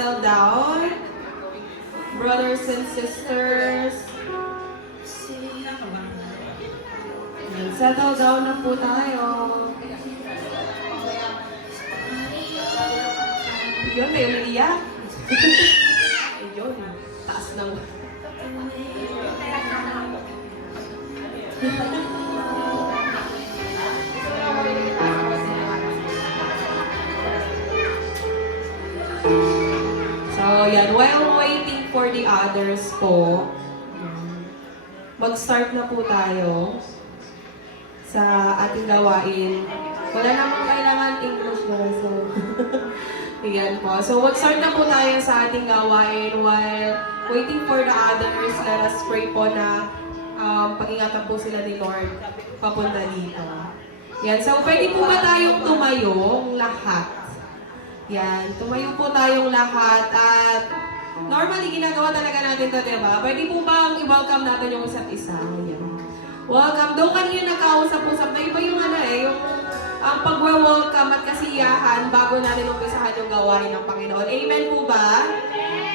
settle down. Brothers and sisters. Settle down na po tayo. Yun, may umiiyak. Yun, taas ng... So, yan. While waiting for the others po, mag-start na po tayo sa ating gawain. Wala namang kailangan English guys. So, yan po. So, mag-start na po tayo sa ating gawain while waiting for the others. Let us pray po na pag-ingatan po sila ni Lord papunta dito. Yan. So, pwede po ba tayong tumayong lahat? Yan. Tumayo po tayong lahat at normally ginagawa talaga natin ito, diba? Pwede po bang i-welcome natin yung isa't isa? Yan. Welcome. Doon kanina nakausap-usap na iba yung yung pag-welcome at kasiyahan bago natin umpisahan yung gawain ng Panginoon. Amen po ba?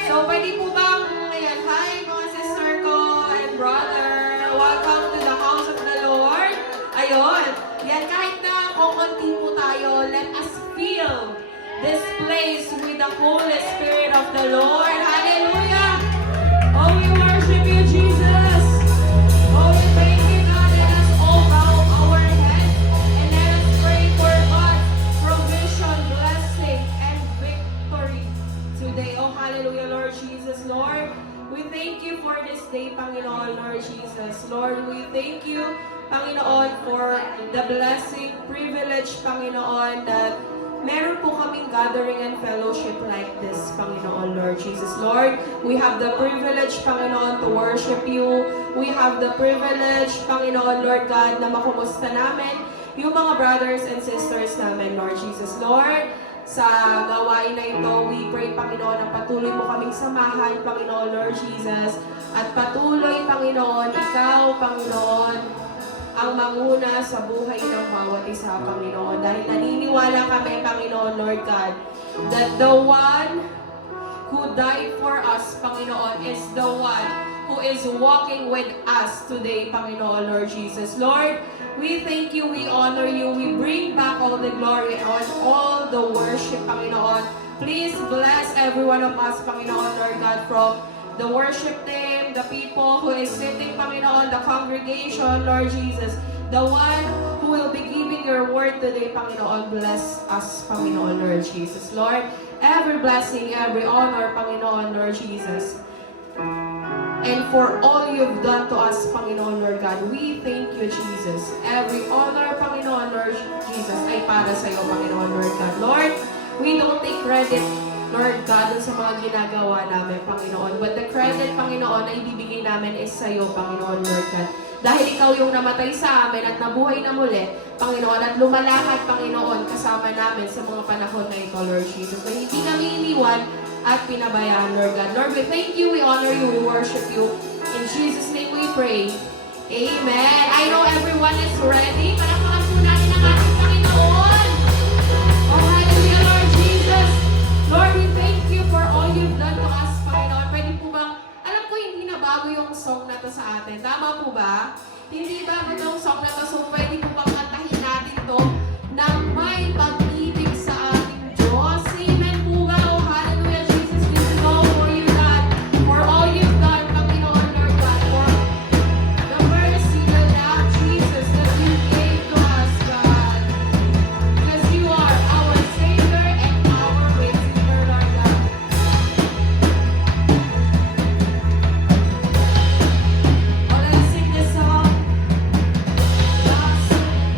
So, pwede po bang, ayan, hi mga sister ko and brother. Welcome to the house of the Lord. Ayun. Yan, kahit na kukunti po tayo, let us feel this place with the Holy Spirit of the Lord. Hallelujah! Oh, we worship you, Jesus. Oh, we thank you, God. Let us all bow our heads and let us pray for God's provision, blessing, and victory today. Oh, hallelujah, Lord Jesus. Lord, we thank you for this day, Panginoon, Lord Jesus. Lord, we thank you, Panginoon, for the blessing, privilege, Panginoon, that meron po kaming gathering and fellowship like this, Panginoon, Lord Jesus. Lord, we have the privilege, Panginoon, to worship you. We have the privilege, Panginoon, Lord God, na makumusta namin yung mga brothers and sisters namin, Lord Jesus. Lord, sa gawain na ito, we pray, Panginoon, na patuloy mo kaming samahan, Panginoon, Lord Jesus. At patuloy, Panginoon, ikaw, Panginoon, ang manguna sa buhay ng bawat isa, Panginoon. Dahil naniniwala kami, Panginoon, Lord God, that the one who died for us, Panginoon, is the one who is walking with us today, Panginoon, Lord Jesus. Lord, we thank you, we honor you, we bring back all the glory and all the worship, Panginoon. Please bless every one of us, Panginoon, Lord God, from the worship team, the people who is sitting, Panginoon, the congregation, Lord Jesus, the one who will be giving your word today, Panginoon, bless us, Panginoon, Lord Jesus. Lord, every blessing, every honor, Panginoon, Lord Jesus. And for all you've done to us, Panginoon, Lord God, we thank you, Jesus. Every honor, Panginoon, Lord Jesus, ay para sa iyo, Panginoon, Lord God. Lord, we don't take credit, Lord God, sa mga ginagawa namin, Panginoon. But the credit, Panginoon, na ibibigay namin is sa iyo, Panginoon, Lord God. Dahil ikaw yung namatay sa amin at nabuhay na muli, Panginoon, at lumalakad, Panginoon, kasama namin sa mga panahon na ito, Lord Jesus. Na hindi kami iniwan at pinabayaan, Lord God. Lord, we thank you, we honor you, we worship you. In Jesus' name we pray. Amen. I know everyone is ready. Palakpakan po natin ang ating Panginoon. Oh, hallelujah, Lord Jesus. Lord, we thank you for all you've done to us, Panginoon. Pwede po bang, alam ko hindi na bago yung song na to sa atin. Tama po ba? Hindi bago yung song na to. So, pwede po bang kantahin natin to na may pag-ibig sa ating Diyos. Amen po ba? Oh, hallelujah, Jesus. We know for you, God, for all you've done, Panginoon, Lord God, for the mercy, the love, Jesus, that you gave to us, God. Because you are our Savior and our Redeemer, Lord God. Oh, let's sing this song. Love song.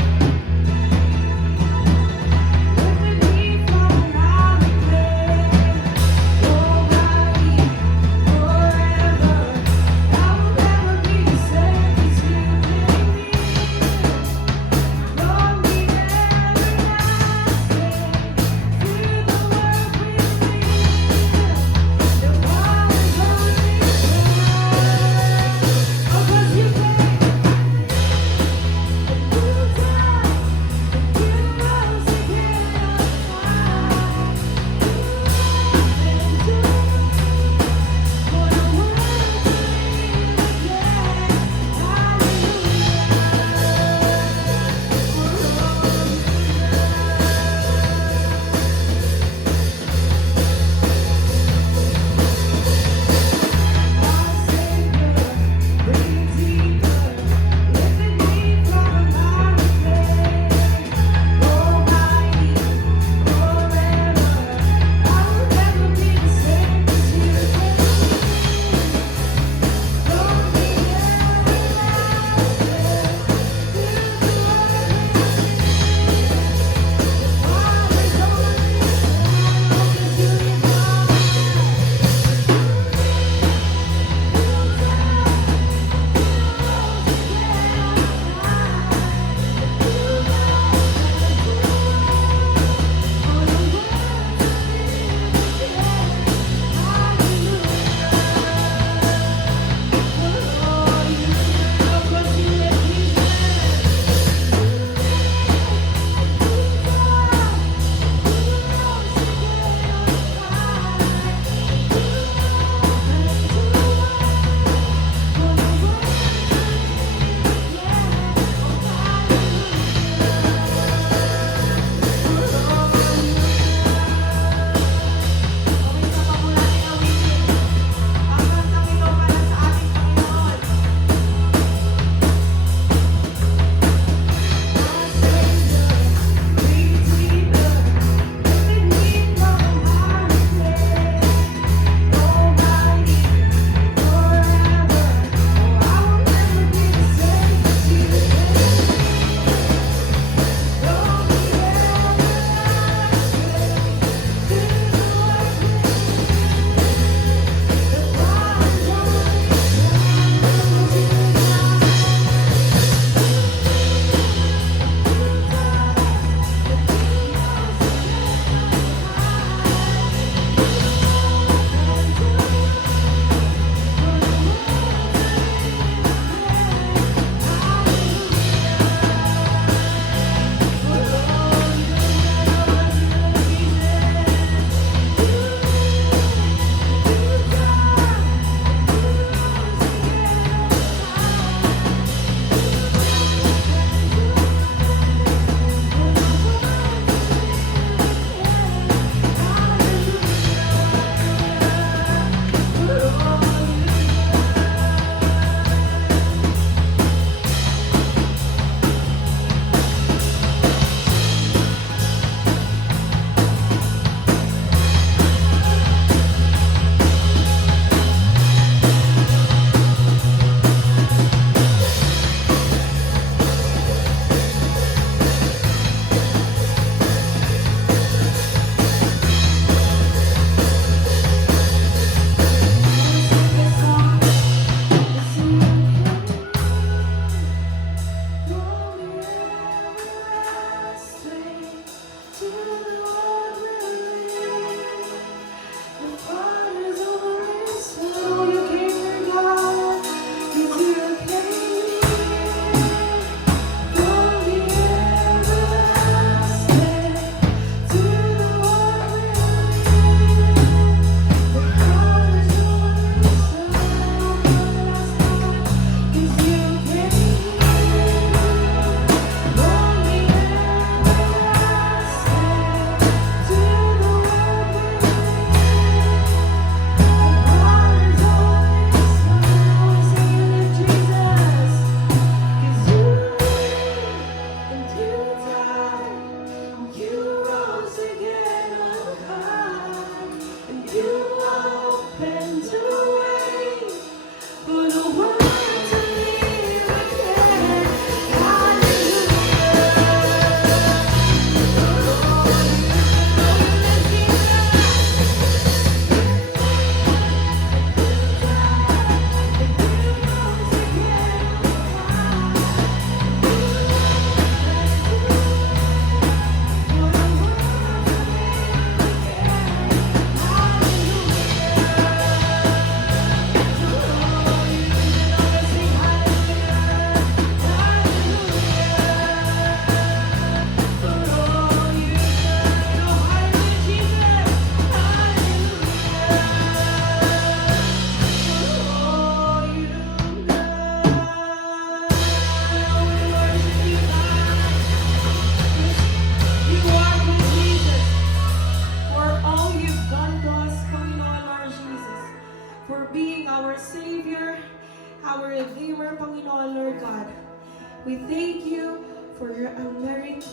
for your unmerited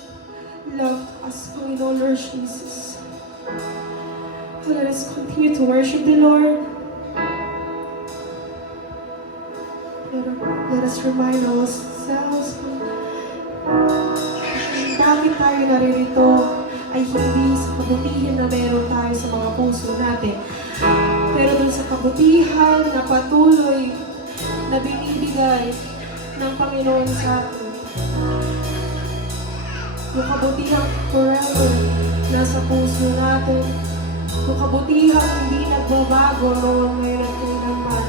love to us, Panginoon, Lord Jesus. Let us continue to worship the Lord. Let us remind ourselves bakit tayo naririto ay hindi sa kabutihan na meron tayo sa mga puso natin, pero dun sa kabutihan na patuloy na binibigay ng Panginoon sa atin. Yung kabutihan forever nasa puso natin. Yung kabutihan hindi nagbabago noong ngayon at kailanman.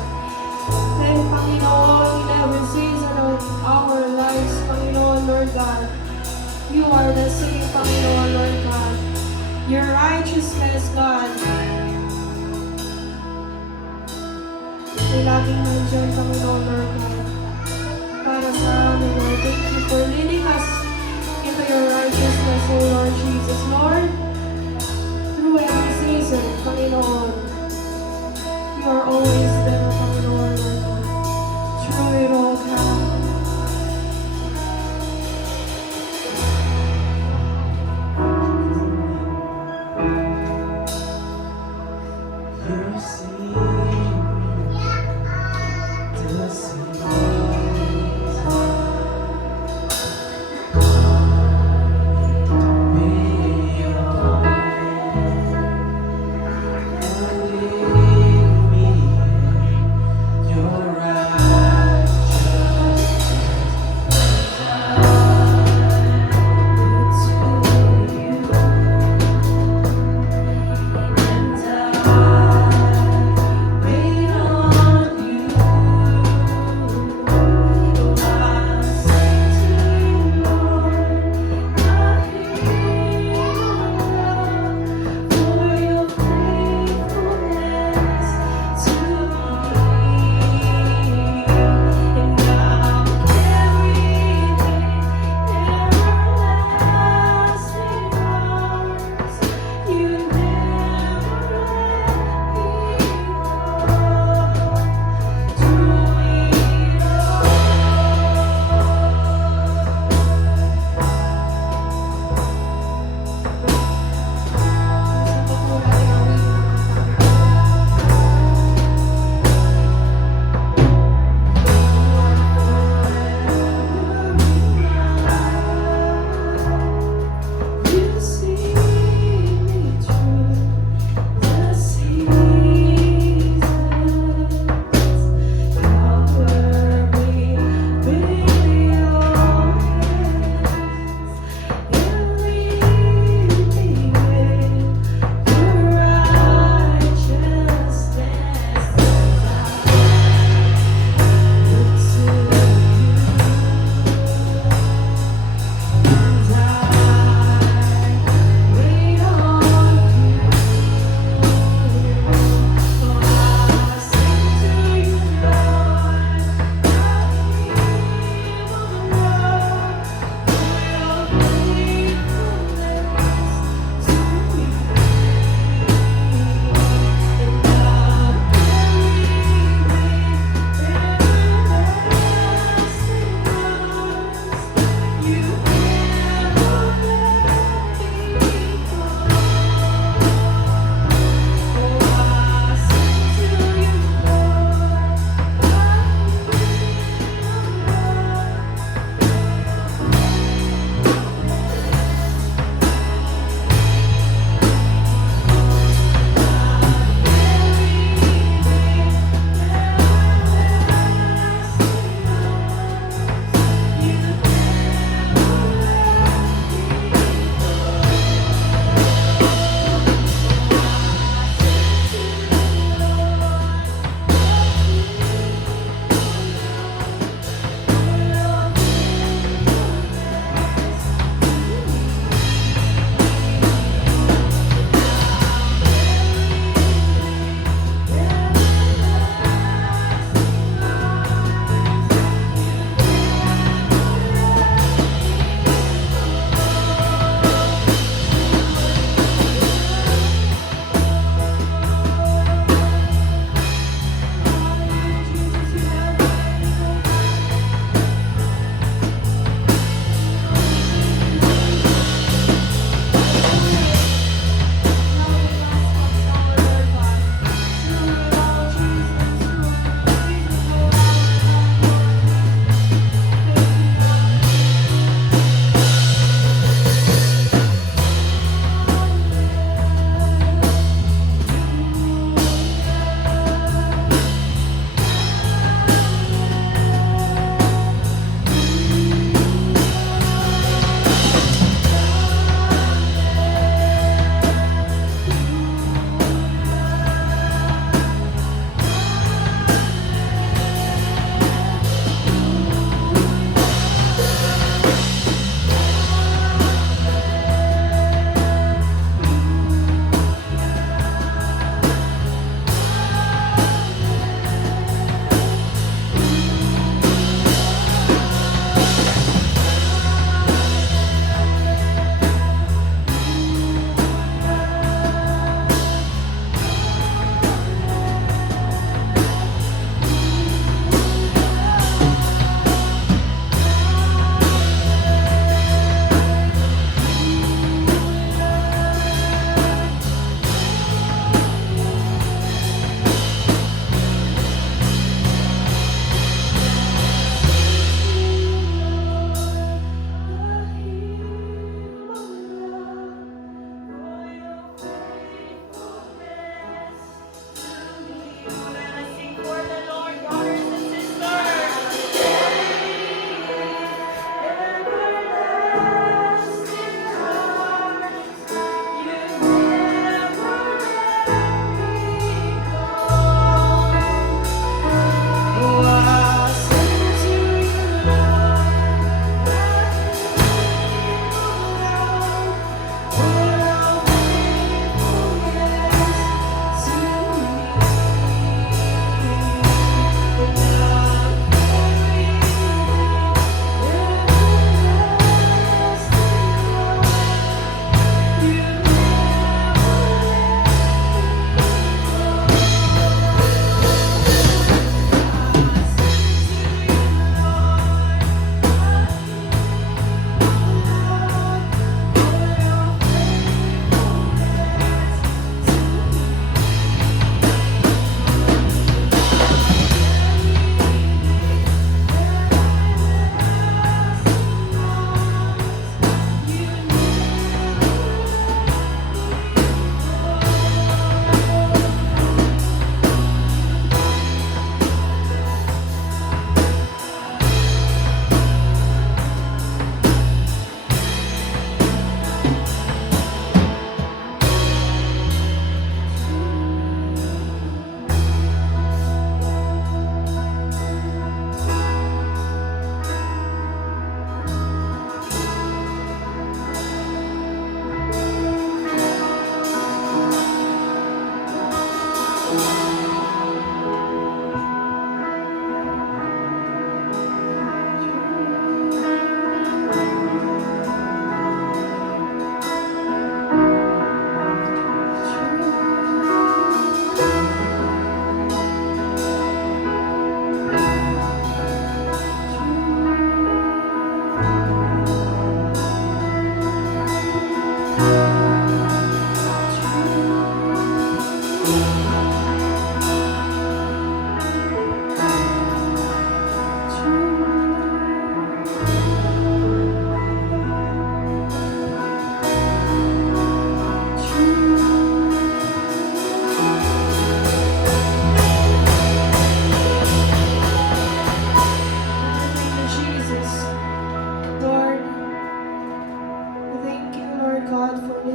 Then, Panginoon, in every season of our lives, Panginoon, Lord God, You are the same, Panginoon, Lord God. Your righteousness, God, ay laging nandiyan, Panginoon, Lord God, para sa amin, Lord. Thank You for leading us into Your righteousness, O Lord Jesus. Lord, through every season, Panginoon, You are always there, Panginoon, Lord God. Through it all, God.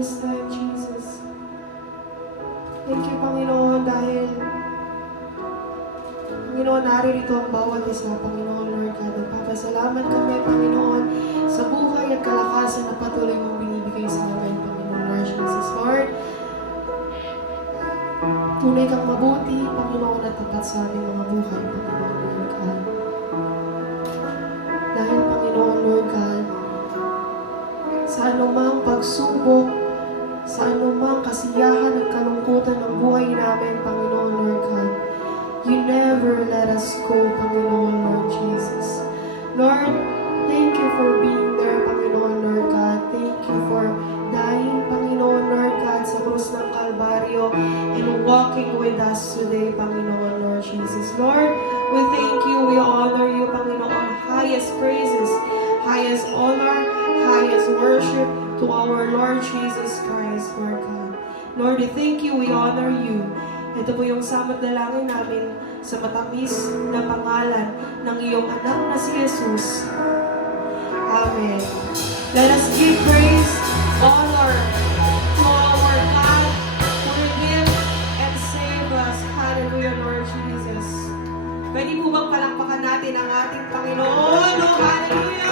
this time, Jesus. Thank you, Panginoon, dahil Panginoon, naririto ang bawat isa, Panginoon, Lord God. Nagpapasalamat kami, Panginoon, sa buhay at kalakasan na patuloy mong binibigay sa amin, Panginoon, Lord Jesus. Lord, tunay kang mabuti, Panginoon, at tapat sa aming mga buhay, Panginoon, Lord God. Dahil, Panginoon, Lord God, sa anumang pagsubok, sa anumang kasiyahan at kalungkutan ng buhay namin, Panginoon, Lord God, you never let us go, Panginoon, Lord Jesus. Lord, thank you for being there, Panginoon, Lord God. Thank you for dying, Panginoon, Lord God, sa krus ng Kalbaryo and walking with us today, Panginoon, Lord Jesus. Lord, we thank you, we honor you, Panginoon. Highest praises, highest honor, highest worship to our Lord Jesus Christ, Lord God. Lord, we thank you, we honor you. Ito po yung samot dalangin namin sa matamis na pangalan ng iyong anak na si Jesus. Amen. Let us give praise, honor to our God who redeemed and saved us. Hallelujah, Lord Jesus. Pwede po bang palakpakan natin ang ating Panginoon? Oh, hallelujah!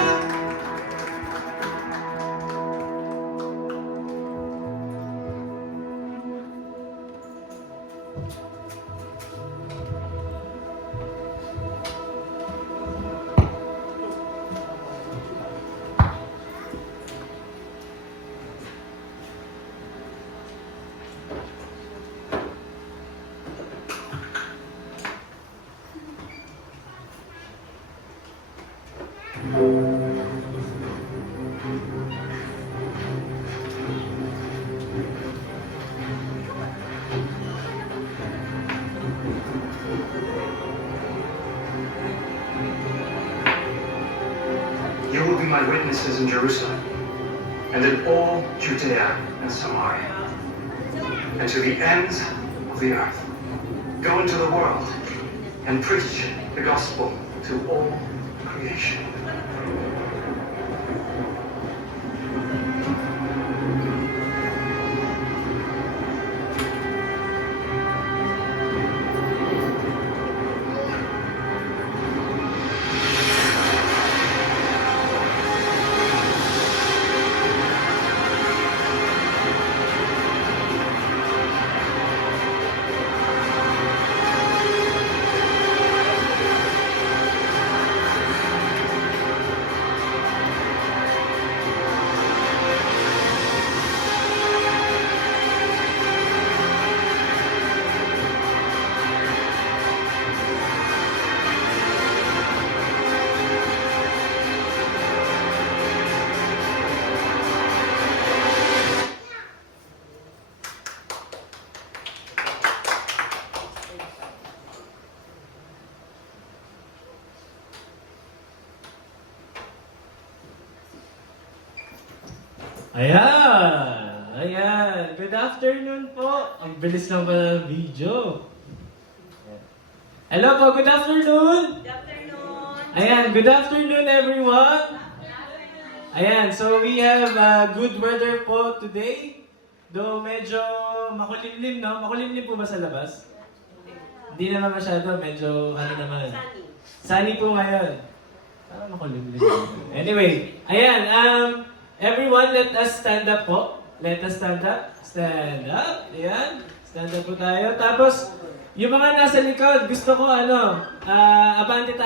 You will be my witnesses in Jerusalem, and in all Judea and Samaria, and to the ends of the earth. Go into the world and preach the gospel to all creation. Ayan! Ayan! Good afternoon po! Ang bilis lang pala ng video. Hello po! Good afternoon! Good afternoon. Ayan! Good afternoon everyone! Ayan! So we have good weather po today. Though medyo makulimlim, no? Makulimlim po ba sa labas? Hindi naman masyado. Medyo ano naman. Sunny. Sunny po ngayon. Parang makulimlim. Anyway, ayan. Everyone, let us stand up po. Let us stand up. Stand up. Ayan. Stand up po tayo. Tapos, yung mga nasa likod, gusto ko abante tayo.